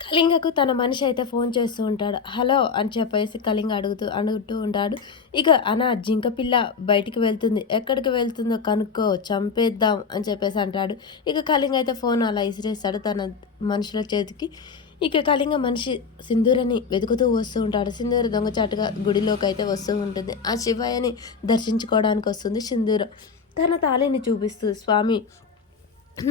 కళింగకు తన మనిషి అయితే ఫోన్ చేస్తూ ఉంటాడు. హలో అని చెప్పేసి కళింగ అడుగుతూ ఉంటాడు. ఇక జింక పిల్ల బయటికి వెళ్తుంది. ఎక్కడికి వెళ్తుందో కనుక్కో చంపేద్దాం అని చెప్పేసి అంటాడు. ఇక కళింగ అయితే ఫోన్ అలా ఇసిరేస్తాడు తన మనుషుల చేతికి. ఇక కళింగ మనిషి సింధూరని వెతుకుతూ వస్తూ ఉంటాడు. సింధూర దొంగచాటుగా గుడిలోకి అయితే వస్తూ ఉంటుంది. ఆ శివయ్యని దర్శించుకోవడానికి వస్తుంది సింధూర. తన తాళిని చూపిస్తూ స్వామి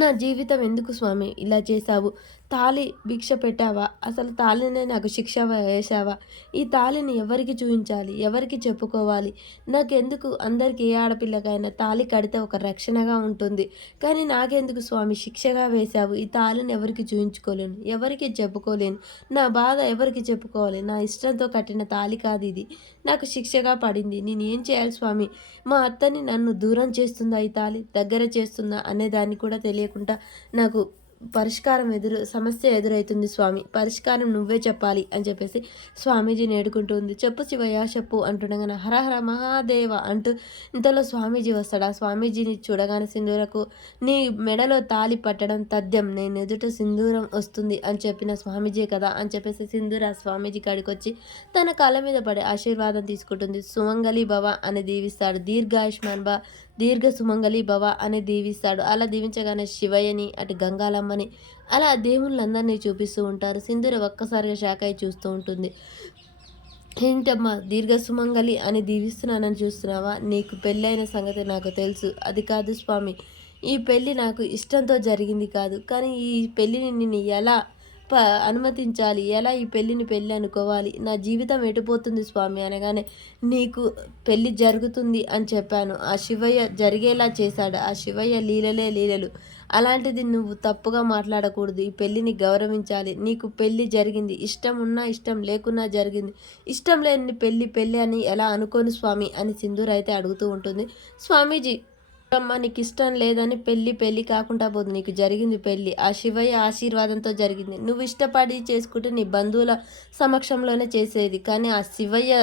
నా జీవితం ఎందుకు స్వామి ఇలా చేశావు? తాళి భిక్ష పెట్టావా? అసలు తాళినే నాకు శిక్ష వేశావా? ఈ తాళిని ఎవరికి చూయించాలి? ఎవరికి చెప్పుకోవాలి? నాకెందుకు అందరికీ ఏ ఆడపిల్లకైనా తాళి కడితే ఒక రక్షణగా ఉంటుంది. కానీ నాకెందుకు స్వామి శిక్షగా వేశావు? ఈ తాళిని ఎవరికి చూయించుకోలేను. ఎవరికి చెప్పుకోలేను. నా బాధ ఎవరికి చెప్పుకోవాలి? నా ఇష్టంతో కట్టిన తాళి కాదు ఇది. నాకు శిక్షగా పడింది. నేనేం చేయాలి స్వామి? మా అత్తని నన్ను దూరం చేస్తుందా ఈ తాళి? దగ్గర చేస్తుందా అనేదాన్ని కూడా తెలియకుండా నాకు సమస్య ఎదురవుతుంది స్వామి. పరిష్కారం నువ్వే చెప్పాలి అని చెప్పేసి స్వామీజీని ఏడుకుంటుంది. చెప్పు శివయ్య చెప్పు అంటుండగానే హరహర మహాదేవ అంటూ ఇంతలో స్వామీజీ వస్తాడు. ఆ స్వామీజీని చూడగానే సింధూరకు నీ మెడలో తాలి పట్టడం తథ్యం, నేను ఎదుట సింధూరం వస్తుంది అని చెప్పిన స్వామీజీ కదా అని చెప్పేసి సింధూర స్వామీజీ కాడికి వచ్చి తన కాళ్ళ మీద పడే ఆశీర్వాదం తీసుకుంటుంది. సుమంగళి భవ అని దీవిస్తాడు. దీర్ఘ సుమంగళి భవ అని దీవిస్తాడు. అలా దీవించగానే శివయ్యని అటు గంగాలమ్మని అలా దేవుళ్ళందరినీ చూపిస్తూ ఉంటారు. సింధూర ఒక్కసారిగా షాక్ అయి చూస్తూ ఉంటుంది. ఏంటమ్మా దీర్ఘ సుమంగళి అని దీవిస్తున్నానని చూస్తున్నావా? నీకు పెళ్ళైన సంగతి నాకు తెలుసు. అది కాదు స్వామి, ఈ పెళ్ళి నాకు ఇష్టంతో జరిగింది కాదు. కానీ ఈ పెళ్ళిని నేను ఎలా అనుమతించాలి? ఎలా ఈ పెళ్ళిని పెళ్ళి అనుకోవాలి? నా జీవితం ఎటుపోతుంది స్వామి అనగానే నీకు పెళ్ళి జరుగుతుంది అని చెప్పాను. ఆ శివయ్య జరిగేలా చేశాడు. ఆ శివయ్య లీలలే లీలలు. అలాంటిది నువ్వు తప్పుగా మాట్లాడకూడదు. ఈ పెళ్ళిని గౌరవించాలి. నీకు పెళ్ళి జరిగింది. ఇష్టం ఉన్నా ఇష్టం లేకున్నా జరిగింది. ఇష్టం లేని పెళ్ళి అని ఎలా అనుకోను స్వామి అని సింధూర్ అయితే అడుగుతూ ఉంటుంది. స్వామీజీ అమ్మ నీకు ఇష్టం లేదని పెళ్ళి కాకుండా పోదు. నీకు జరిగింది పెళ్ళి. ఆ శివయ్య ఆశీర్వాదంతో జరిగింది. నువ్వు ఇష్టపడి చేసుకుంటే నీ బంధువుల సమక్షంలోనే చేసేది. కానీ ఆ శివయ్య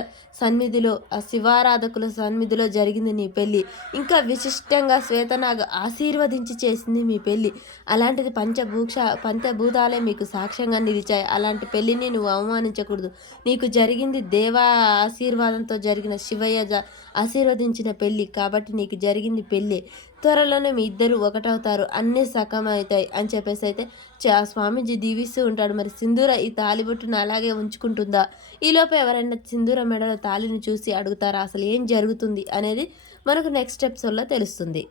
సన్నిధిలో, ఆ శివారాధకుల సన్నిధిలో జరిగింది నీ పెళ్ళి. ఇంకా విశిష్టంగా శ్వేతనాగ ఆశీర్వదించి చేసింది మీ పెళ్ళి. అలాంటిది పంచభూతాలే మీకు సాక్ష్యంగా నిలిచాయి. అలాంటి పెళ్ళిని నువ్వు అవమానించకూడదు. నీకు జరిగింది దేవా ఆశీర్వాదంతో జరిగిన శివయ్య ఆశీర్వదించిన పెళ్ళి. కాబట్టి నీకు జరిగింది పెళ్ళి. త్వరలోనే మీ ఇద్దరు ఒకటవుతారు. అన్నీ సకమవుతాయి అని చెప్పేసి అయితే ఆ స్వామీజీ దీవిస్తూ ఉంటాడు. మరి సింధూర ఈ తాలిబొట్టును అలాగే ఉంచుకుంటుందా? ఈలోపు ఎవరైనా సింధూర మెడలో తాళిని చూసి అడుగుతారా? అసలు ఏం జరుగుతుంది అనేది మనకు నెక్స్ట్ ఎపిసోడ్లో తెలుస్తుంది.